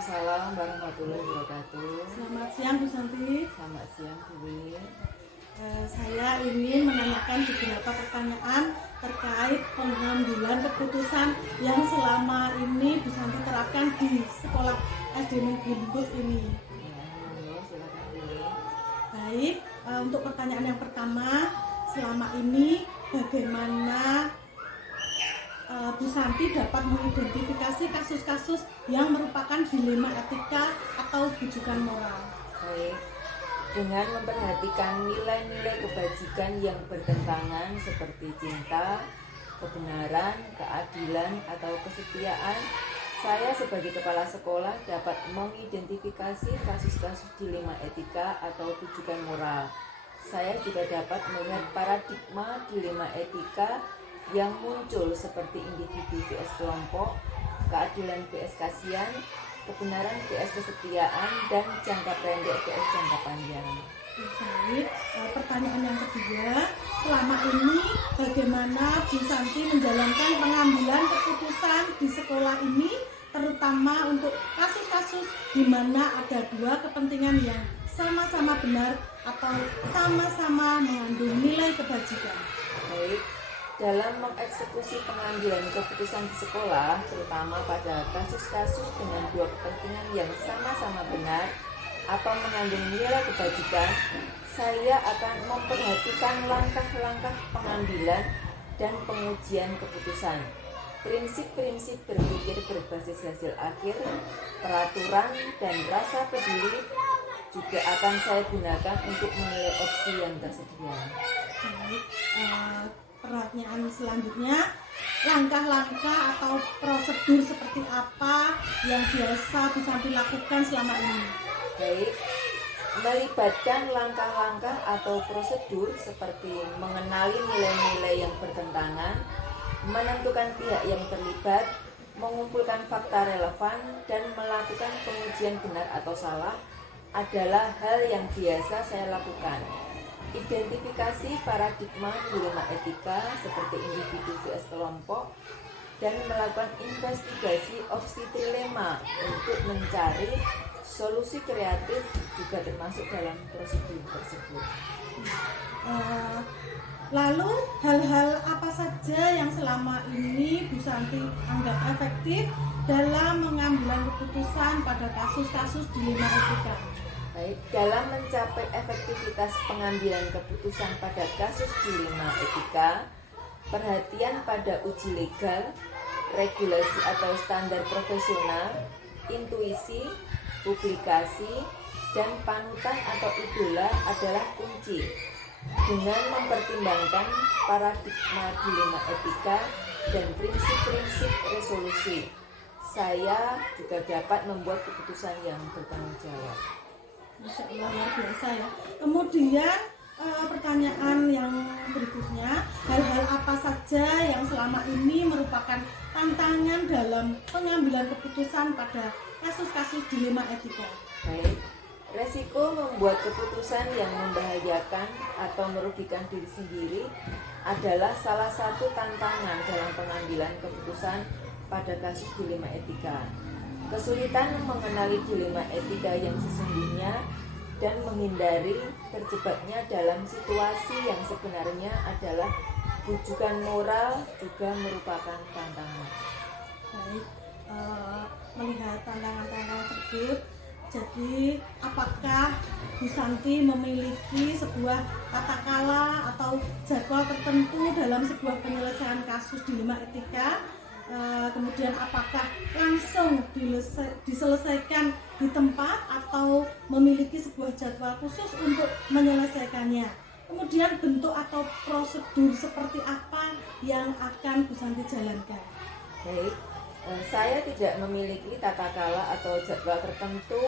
Waalaikumsalam warahmatullahi wabarakatuh. Selamat siang Bu Santi. Selamat siang Bu Win. Saya ingin menanyakan beberapa pertanyaan terkait pengambilan keputusan yang selama ini Bu Santi terapkan di sekolah SD Negeri Bungkus ini. Ya, halo, silakan Bu Win. Baik, untuk pertanyaan yang pertama, selama ini bagaimana Bu Santi dapat mengidentifikasi kasus-kasus yang merupakan dilema etika atau bujukan moral? Baik, dengan memperhatikan nilai-nilai kebajikan yang bertentangan seperti cinta, kebenaran, keadilan, atau kesetiaan, saya sebagai kepala sekolah dapat mengidentifikasi kasus-kasus dilema etika atau bujukan moral. Saya juga dapat melihat paradigma dilema etika yang muncul seperti individu vs kelompok, keadilan vs kasihan, kebenaran vs kesetiaan, dan jangka pendek vs jangka panjang. Baik, pertanyaan yang kedua, selama ini bagaimana Bu Santi menjalankan pengambilan keputusan di sekolah ini, terutama untuk kasus-kasus di mana ada dua kepentingan yang sama-sama benar atau sama-sama mengandung nilai kebajikan? Baik, dalam mengeksekusi pengambilan keputusan di sekolah, terutama pada kasus-kasus dengan dua kepentingan yang sama-sama benar atau mengandung nilai kebajikan, saya akan memperhatikan langkah-langkah pengambilan dan pengujian keputusan, prinsip-prinsip berpikir berbasis hasil akhir, peraturan, dan rasa peduli juga akan saya gunakan untuk menilai opsi yang tersedia. Baik, pertanyaan selanjutnya, langkah-langkah atau prosedur seperti apa yang biasa Bu Santi lakukan selama ini? Baik, melibatkan langkah-langkah atau prosedur seperti mengenali nilai-nilai yang bertentangan, menentukan pihak yang terlibat, mengumpulkan fakta relevan, dan melakukan pengujian benar atau salah adalah hal yang biasa saya lakukan. Identifikasi paradigma dilema etika seperti individu vs kelompok, dan melakukan investigasi opsi trilema untuk mencari solusi kreatif juga termasuk dalam prosedur tersebut. Lalu hal-hal apa saja yang selama ini Bu Santi anggap efektif dalam mengambil keputusan pada kasus-kasus dilema etika? Baik, dalam mencapai efektivitas pengambilan keputusan pada kasus dilema etika, perhatian pada uji legal, regulasi atau standar profesional, intuisi, publikasi, dan panutan atau idola adalah kunci. Dengan mempertimbangkan paradigma dilema etika dan prinsip-prinsip resolusi, saya juga dapat membuat keputusan yang bertanggung jawab. Masya Allah, luar biasa ya. Kemudian pertanyaan yang berikutnya, hal-hal apa saja yang selama ini merupakan tantangan dalam pengambilan keputusan pada kasus-kasus dilema etika? Baik, resiko membuat keputusan yang membahayakan atau merugikan diri sendiri adalah salah satu tantangan dalam pengambilan keputusan pada kasus dilema etika. Kesulitan mengenali dilema etika yang sesungguhnya dan menghindari terjebaknya dalam situasi yang sebenarnya adalah bujukan moral juga merupakan tantangan. Baik, melihat tantangan-tantangan tersebut, jadi apakah Bu Santi memiliki sebuah tata kala atau jadwal tertentu dalam sebuah penyelesaian kasus dilema etika? Kemudian apakah langsung diselesaikan di tempat atau memiliki sebuah jadwal khusus untuk menyelesaikannya? Kemudian bentuk atau prosedur seperti apa yang akan Bu Santi jalankan? Baik, saya tidak memiliki tata kala atau jadwal tertentu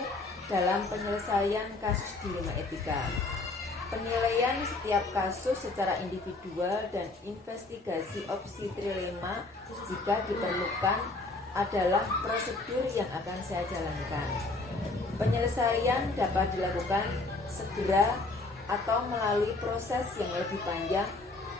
dalam penyelesaian kasus dilema etika. Penilaian setiap kasus secara individual dan investigasi opsi trilema jika diperlukan adalah prosedur yang akan saya jalankan. Penyelesaian dapat dilakukan segera atau melalui proses yang lebih panjang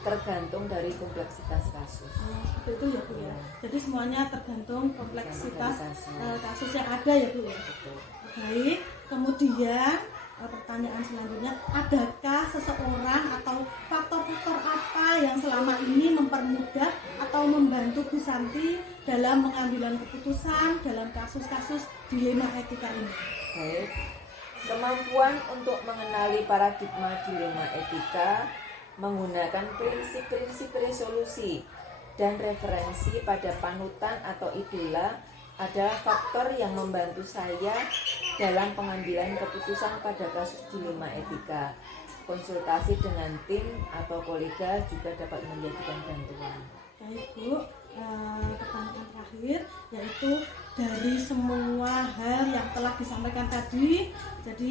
tergantung dari kompleksitas kasus. Seperti itu ya Bu ya. Jadi semuanya tergantung kompleksitas Tergantung dari kasus yang ada ya Bu ya. Betul. Baik, kemudian pertanyaan selanjutnya, adakah seseorang atau faktor-faktor apa yang selama ini mempermudah atau membantu Bu Santi dalam pengambilan keputusan dalam kasus-kasus dilema etika ini? Baik, kemampuan untuk mengenali paradigma dilema etika, menggunakan prinsip-prinsip resolusi dan referensi pada panutan atau idola adalah faktor yang membantu saya dalam pengambilan keputusan pada kasus dilema etika. Konsultasi dengan tim atau kolega juga dapat menjadikan bantuan. Baik Bu, pertanyaan terakhir yaitu dari semua hal yang telah disampaikan tadi, jadi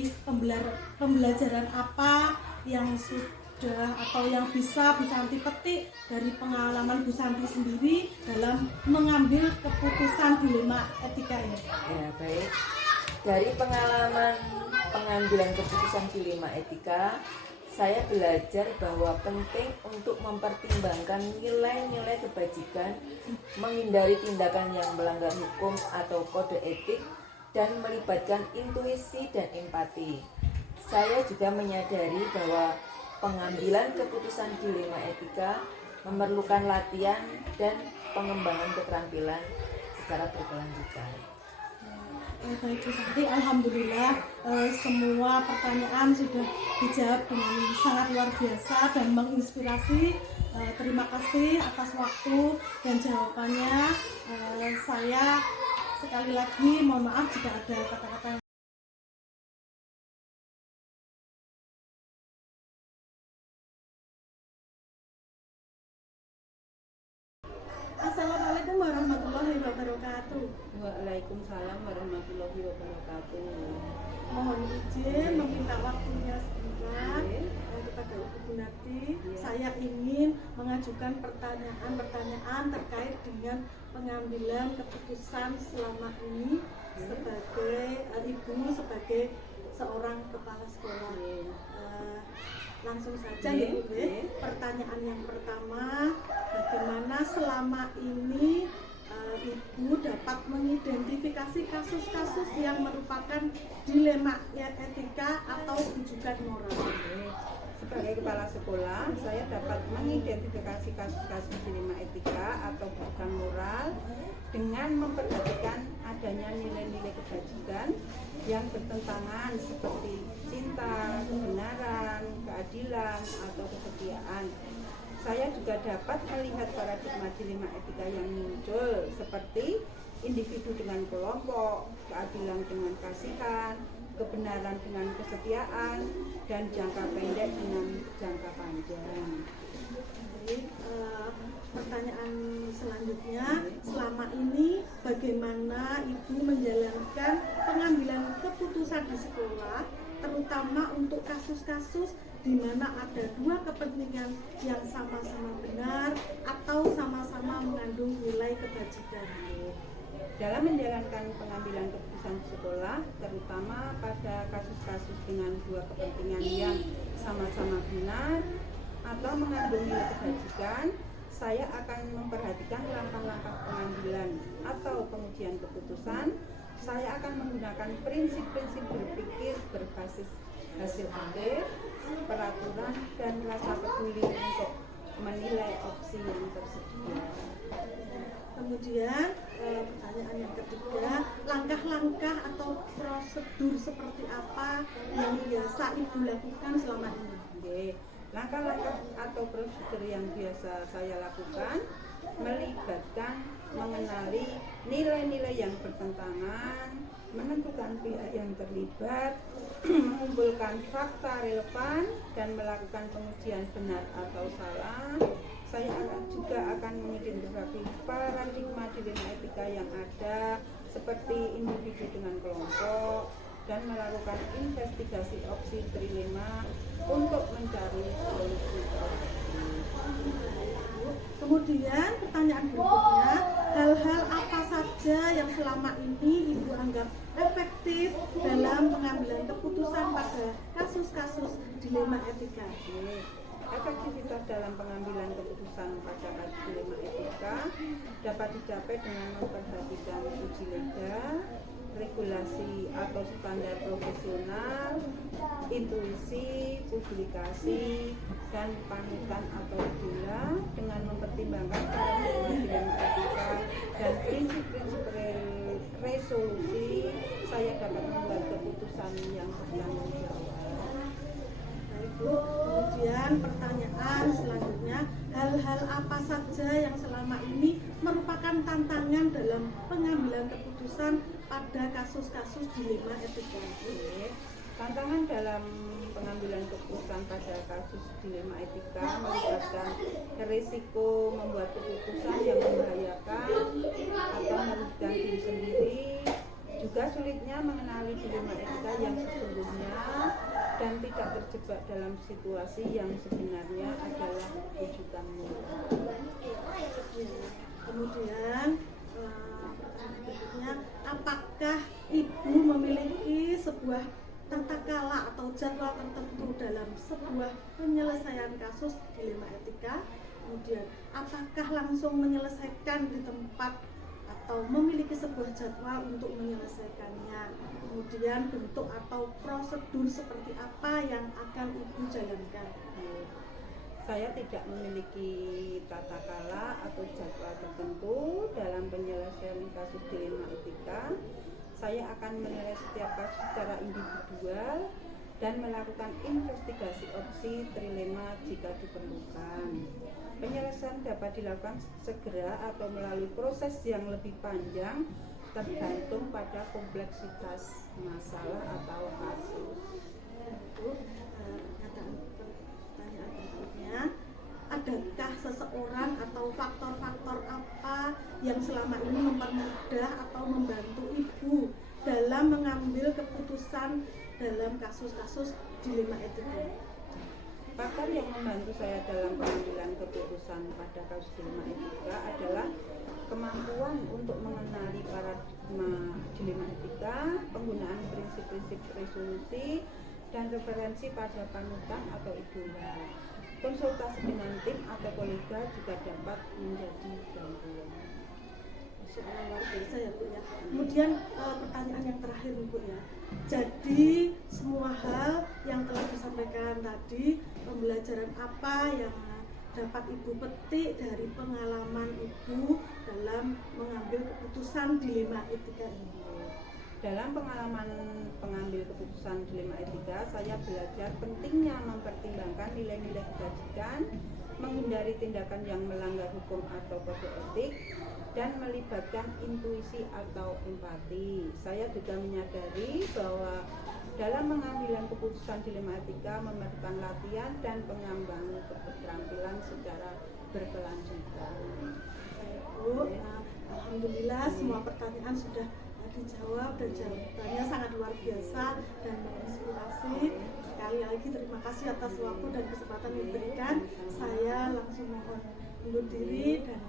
pembelajaran apa yang sudah atau yang bisa Bu Santi petik dari pengalaman Bu Santi sendiri dalam mengambil keputusan dilema etika ini? Ya, baik. Dari pengalaman pengambilan keputusan dilema etika, saya belajar bahwa penting untuk mempertimbangkan nilai-nilai kebajikan, menghindari tindakan yang melanggar hukum atau kode etik, dan melibatkan intuisi dan empati. Saya juga menyadari bahwa pengambilan keputusan dilema etika memerlukan latihan dan pengembangan keterampilan secara berkelanjutan. Baik Bu Santi, alhamdulillah semua pertanyaan sudah dijawab dengan sangat luar biasa dan menginspirasi. Terima kasih atas waktu dan jawabannya. Saya sekali lagi mohon maaf jika ada kata-kata yang Assalamualaikum warahmatullahi wabarakatuh. Waalaikumsalam warahmatullahi wabarakatuh. Mohon izin meminta waktunya sebentar kepada Ibu Gunarti. Saya ingin mengajukan pertanyaan-pertanyaan terkait dengan pengambilan keputusan selama ini sebagai ibu, sebagai seorang kepala sekolah. Langsung saja ya Bu. Pertanyaan yang pertama, bagaimana selama ini Ibu dapat mengidentifikasi kasus-kasus yang merupakan dilema etika atau rujukan moral? Sebagai kepala sekolah, saya dapat mengidentifikasi kasus-kasus dilema etika atau rujukan moral dengan memperhatikan adanya nilai-nilai kebajikan yang bertentangan seperti cinta, kebenaran, keadilan, atau kesetiaan. Saya juga dapat melihat paradigma dilema etika yang muncul seperti individu dengan kelompok, keadilan dengan kasihan, kebenaran dengan kesetiaan, dan jangka pendek dengan jangka panjang. Baik, pertanyaan selanjutnya, selama ini bagaimana Ibu menjalankan pengambilan keputusan di sekolah, terutama untuk kasus-kasus di mana ada dua kepentingan yang sama-sama benar atau sama-sama mengandung nilai kebajikan? Dalam menjalankan pengambilan keputusan di sekolah, terutama pada kasus-kasus dengan dua kepentingan yang sama-sama benar atau mengandung nilai kebajikan, saya akan memperhatikan langkah-langkah pengambilan atau pengujian keputusan. Saya akan menggunakan prinsip-prinsip berpikir berbasis hasil akhir, peraturan, dan rasa peduli untuk menilai opsi yang tersedia. Kemudian pertanyaan yang ketiga, langkah-langkah atau prosedur seperti apa yang biasa Ibu lakukan selama ini? Oke. Langkah-langkah atau prosedur yang biasa saya lakukan melibatkan mengenali nilai-nilai yang bertentangan, menentukan pihak yang terlibat, mengumpulkan fakta relevan, dan melakukan pengujian benar atau salah. Saya juga akan mengidentifikasi paradigma dilema etika yang ada seperti individu dengan kelompok dan melakukan investigasi opsi dilema untuk mencari solusi. Kemudian pertanyaan berikutnya, hal-hal apa saja yang selama ini Ibu anggap efektif dalam pengambilan keputusan pada kasus-kasus dilema etika? Efektivitas dalam pengambilan keputusan pada kasus dilema etika dapat dicapai dengan memperhatikan uji legal, regulasi atau standar profesional, intuisi, publikasi, dan panutan atau idola dengan mempertimbangkan para dilema etika dan prinsip-prinsip resolusi. Saya dapat membuat keputusan yang bertanggung jawab. Kemudian pertanyaan selanjutnya, hal-hal apa saja yang selama ini merupakan tantangan dalam pengambilan keputusan pada kasus-kasus dilema etika? Tantangan dalam pengambilan keputusan pada kasus dilema etika melibatkan risiko membuat keputusan yang membahayakan atau merugikan diri sendiri, juga sulitnya mengenali dilema etika yang sesungguhnya dan tidak terjebak dalam situasi yang sebenarnya adalah rujukan moral. Kemudian berikutnya, apakah ibu memiliki sebuah tata cara atau jadwal tertentu dalam sebuah penyelesaian kasus dilema etika? Kemudian, apakah langsung menyelesaikan di tempat atau memiliki sebuah jadwal untuk menyelesaikannya? Kemudian bentuk atau prosedur seperti apa yang akan ibu jalankan? Saya tidak memiliki tata cara atau jadwal tertentu dalam penyelesaian kasus dilema etika. Saya akan menilai setiap kasus secara individual dan melakukan investigasi opsi trilema jika diperlukan. Penyelesaian dapat dilakukan segera atau melalui proses yang lebih panjang tergantung pada kompleksitas masalah atau kasus. Pertanyaan berikutnya, adakah seseorang atau faktor-faktor apa yang selama ini mempermudah atau membantu ibu dalam mengambil keputusan dalam kasus-kasus dilema etika? Faktor yang membantu saya dalam pengambilan keputusan pada kasus dilema etika adalah kemampuan untuk mengenali paradigma dilema etika, penggunaan prinsip-prinsip resolusi, dan referensi pada panutan atau idola. Konsultasi dengan tim atau kolega juga dapat menjadi bantuan. Soal luar biasa ya Bu ya. Kemudian pertanyaan yang terakhir Bu ya. Jadi semua hal yang telah disampaikan tadi, pembelajaran apa yang dapat Ibu petik dari pengalaman Ibu dalam mengambil keputusan dilema etika ini? Dalam pengalaman pengambil keputusan dilema etika, saya belajar pentingnya mempertimbangkan nilai-nilai kebajikan, menghindari tindakan yang melanggar hukum atau kode etik, dan melibatkan intuisi atau empati. Saya juga menyadari bahwa dalam pengambilan keputusan dilema etika memerlukan latihan dan pengembangan keterampilan secara berkelanjutan. Bu, alhamdulillah semua pertanyaan sudah dijawab dan jawabannya sangat luar biasa dan menginspirasi. Sekali lagi terima kasih atas waktu dan kesempatan yang diberikan. Saya langsung mohon undur diri dan